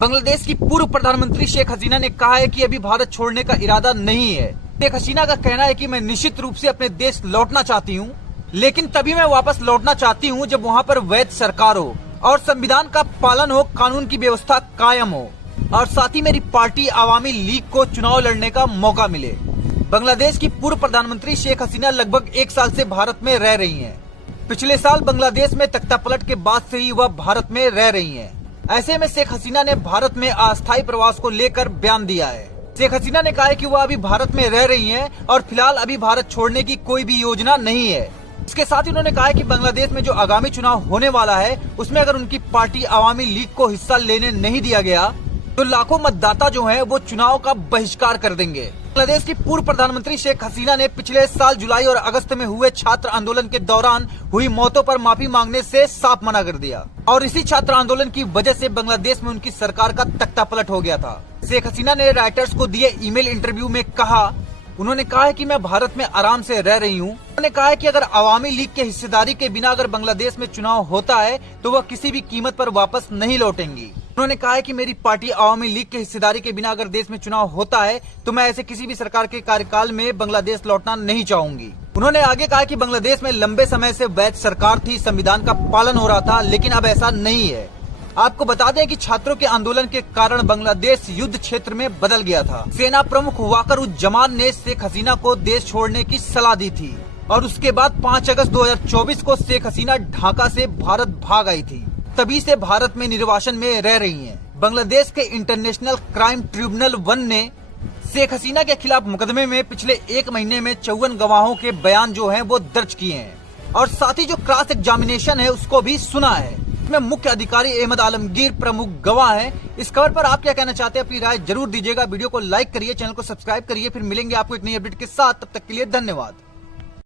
बांग्लादेश की पूर्व प्रधानमंत्री शेख हसीना ने कहा है कि अभी भारत छोड़ने का इरादा नहीं है। शेख हसीना का कहना है कि मैं निश्चित रूप से अपने देश लौटना चाहती हूं, लेकिन तभी मैं वापस लौटना चाहती हूं जब वहां पर वैध सरकार हो और संविधान का पालन हो, कानून की व्यवस्था कायम हो और साथ ही मेरी पार्टी आवामी लीग को चुनाव लड़ने का मौका मिले। बांग्लादेश की पूर्व प्रधानमंत्री शेख हसीना लगभग 1 साल से भारत में रह रही हैं। पिछले साल बांग्लादेश में तख्तापलट के बाद से ही वह भारत में रह रही हैं। ऐसे में शेख हसीना ने भारत में अस्थायी प्रवास को लेकर बयान दिया है। शेख हसीना ने कहा है कि वह अभी भारत में रह रही हैं और फिलहाल अभी भारत छोड़ने की कोई भी योजना नहीं है। इसके साथ ही उन्होंने कहा है कि बांग्लादेश में जो आगामी चुनाव होने वाला है उसमें अगर उनकी पार्टी आवामी लीग को हिस्सा लेने नहीं दिया गया तो लाखों मतदाता जो हैं वो चुनाव का बहिष्कार कर देंगे। बांग्लादेश की पूर्व प्रधानमंत्री शेख हसीना ने पिछले साल जुलाई और अगस्त में हुए छात्र आंदोलन के दौरान हुई मौतों पर माफी मांगने से साफ मना कर दिया और इसी छात्र आंदोलन की वजह से बांग्लादेश में उनकी सरकार का तख्तापलट हो गया था। शेख हसीना ने राइटर्स को दिए ईमेल इंटरव्यू में उन्होंने कहा है कि मैं भारत में आराम से रह रही हूँ। उन्होंने कहा है कि अगर आवामी लीग के हिस्सेदारी के बिना अगर बांग्लादेश में चुनाव होता है तो वह किसी भी कीमत पर वापस नहीं लौटेंगी। उन्होंने कहा है कि मेरी पार्टी आवामी लीग के हिस्सेदारी के बिना अगर देश में चुनाव होता है तो मैं ऐसे किसी भी सरकार के कार्यकाल में बांग्लादेश लौटना नहीं चाहूंगी। उन्होंने आगे कहा कि बांग्लादेश में लंबे समय से वैध सरकार थी, संविधान का पालन हो रहा था, लेकिन अब ऐसा नहीं है। आपको बता दें कि छात्रों के आंदोलन के कारण बांग्लादेश युद्ध क्षेत्र में बदल गया था। सेना प्रमुख वाकर-उज-जमान ने शेख हसीना को देश छोड़ने की सलाह दी थी और उसके बाद 5 अगस्त 2024 को शेख हसीना ढाका से भारत भाग आई थी। तभी से भारत में निर्वासन में रह रही हैं। बांग्लादेश के इंटरनेशनल क्राइम ट्रिब्यूनल 1 ने शेख हसीना के खिलाफ मुकदमे में पिछले 1 महीने में 54 गवाहों के बयान जो हैं वो दर्ज किए हैं और साथ ही जो क्रॉस एग्जामिनेशन है उसको भी सुना है। इसमें मुख्य अधिकारी अहमद आलमगीर प्रमुख गवाह हैं। इस खबर पर आप क्या कहना चाहते हैं, अपनी राय जरूर दीजिएगा। वीडियो को लाइक करिए, चैनल को सब्सक्राइब करिए। फिर मिलेंगे आपको एक नई अपडेट के साथ, तब तक के लिए धन्यवाद।